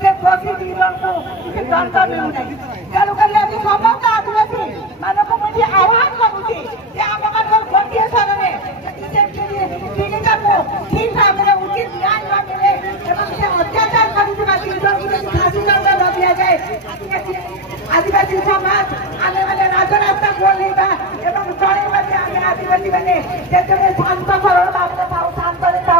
से दोषी वीरों को दंड मिलू नहीं तेणुक समस्त आदिवासी मानक मुझे आह्वान करुच्ची आम गोटे स्तर में पीड़िता को ठीक भाव में उचित न्याय न मिले अत्याचार कर फांसी दंड न दि जाए आदिवासी समाज आने वाले राजरास्ता खोलेगा चलेगा आम आदिवासी मैंने शांत सरल भाव में था शांत था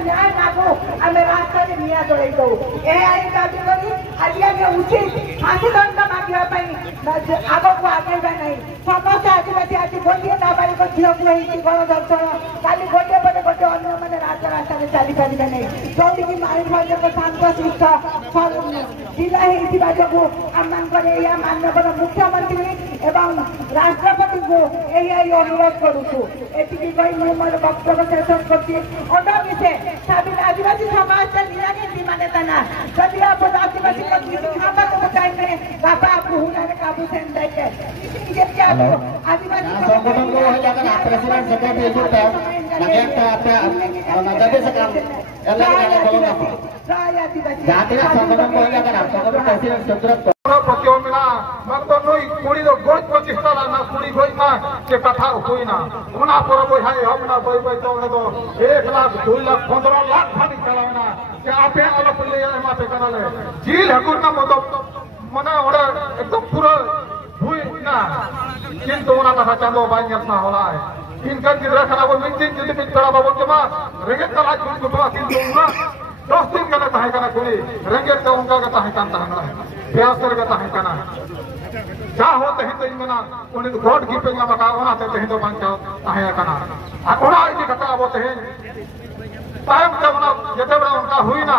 न्याय मागू आम रास्ता में निया जलई दू यही दाबी करी आज आगे उचित फांसी दंड मांगे आग को आगेबा नहीं समस्त आदिवासी आज गोटे नाबालिक झील को गणदर्शन काली गोटे पटे गोटे अन्य मैंने राजरास्ता में चली पारे नहीं जोटि मयूरभंज शांत शिष्ट जिला जो आम माननीय मुख्यमंत्री एवं राष्ट्रपति को यही अनुरोध करुचु एति कही मोर वक्तव्य शेष कर आदिवासी समाज से निरागी मान्यता ना जदि आप आदिवासी को चाहिए बाबा आपको हुनर काबू से आदिवासी कथा हुई ना पर बोहा हम ना बई बई तो 1 लाख 2 लाख 15 लाख फानी चलावना आपे अलग ले कनाले झील हकुर ना मने ओडे एकदम पूरा हुई ना किंतु ओना कथा चांदो बाय ना होला है इनका गिदरा खाना वो मिंजिन जिते मिट पड़ा बाबू के मां रेगेट का लाज को तो किंतु ना 10 दिन का है kana कुली रेगेट का उनका का है कांता है व्यासर का है kana जा होते हैं तो इनना उन्हें गॉड गिफ्ट का मका होना ते हैं तो बांचा है kana ओना इनकी कथा होते हैं टाइम जब ना जते बड़ा उनका हुई ना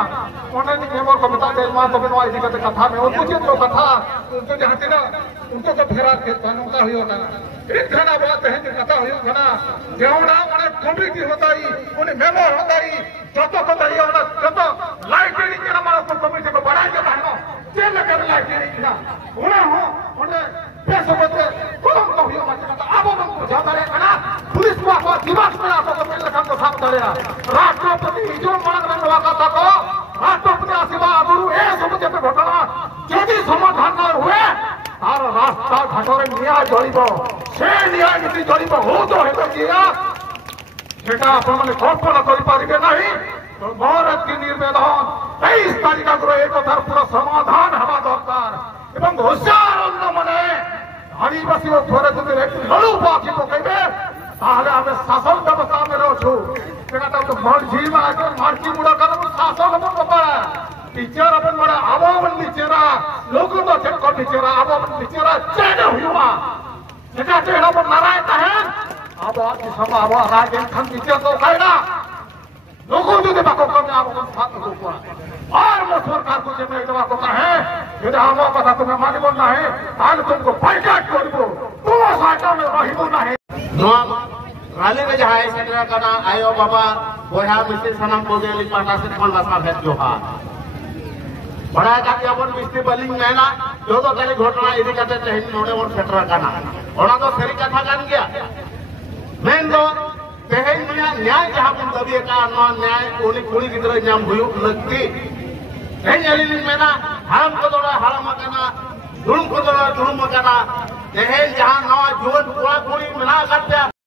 उन्हें नियमों को बता दे मां तो बिनवा इनकी कथा में वो कुछ तो कथा उनको जहां ना उनको तो फेरा के कानून का हुई होता एक घना बात है जो कथा हुई घना जेवना उन्हें कमिटी होता ही उन्हें मेमो होता ही जो तो पता ही उन्हें जो तो लाइब्रेरी के हमारा को कमिटी को बढ़ाया जाता है ना जेल लगा लाइब्रेरी ना उन्हें पैसे बचे कौन तो हुई मत अब उनको जाता है ना पुलिस को दिमाग में आता तो पहले काम तो साफ करेगा राष्ट्रपति जो मांग रहा था को राष्ट्रपति आशीर्वाद गुरु ए समझे पे घटना यदि समाधान न हुए तार रास्ता घाटरे न्याय जड़ब से न्याय नीति जड़ब हो तो है सेटा आपने कल्पना करें ना तो मोर की निर्वेदन 23 तारीख आगे एक कथार पूरा समाधान हवा दरकार एवं होशियार अन्न मने आदिवासी घरे जो लड़ू बाकी पकड़े आम शासन व्यवस्था में अच्छु तो झील में आगे मार्ची मुड़ा कर शासन हम पकड़ा टीचर अपन बड़ा आवावन बिचेरा लोगों तो चेक कर बिचेरा आवावन बिचेरा चेक हुआ जगह चेहरा पर नारायण है अब आपकी सभा अब राजेंद्र खान टीचर तो कहना लोगों जो देखा को कम आप छात्र को और वो सरकार को जब देखा को है यदि हम कथा तुम्हें माने बोलना है आज तुमको बाइकाट कर दो तुम साटा में रही बोलना है राले में जहाँ सेटरा करना आयो बाबा बोहा मिस्त्री सनम को दे लिपाटा से कौन बसा भेज जो हा बड़ा जाके अपन मिस्त्री बलिंग में ना जो तो कहीं घटना इधर करते चाहिए नोड़े और सेटरा करना और तो सही कथा जान गया मैं तो तेहे न्याय जहाँ पर दबी का न्याय उन्हीं कुड़ी की तरह नाम हुई लगती नहीं जलीली में ना हरम को दौड़ा हरम करना जुर्म को दौड़ा जुर्म करना तेहे जहाँ नवा जुर्म पूरा पूरी मिला करते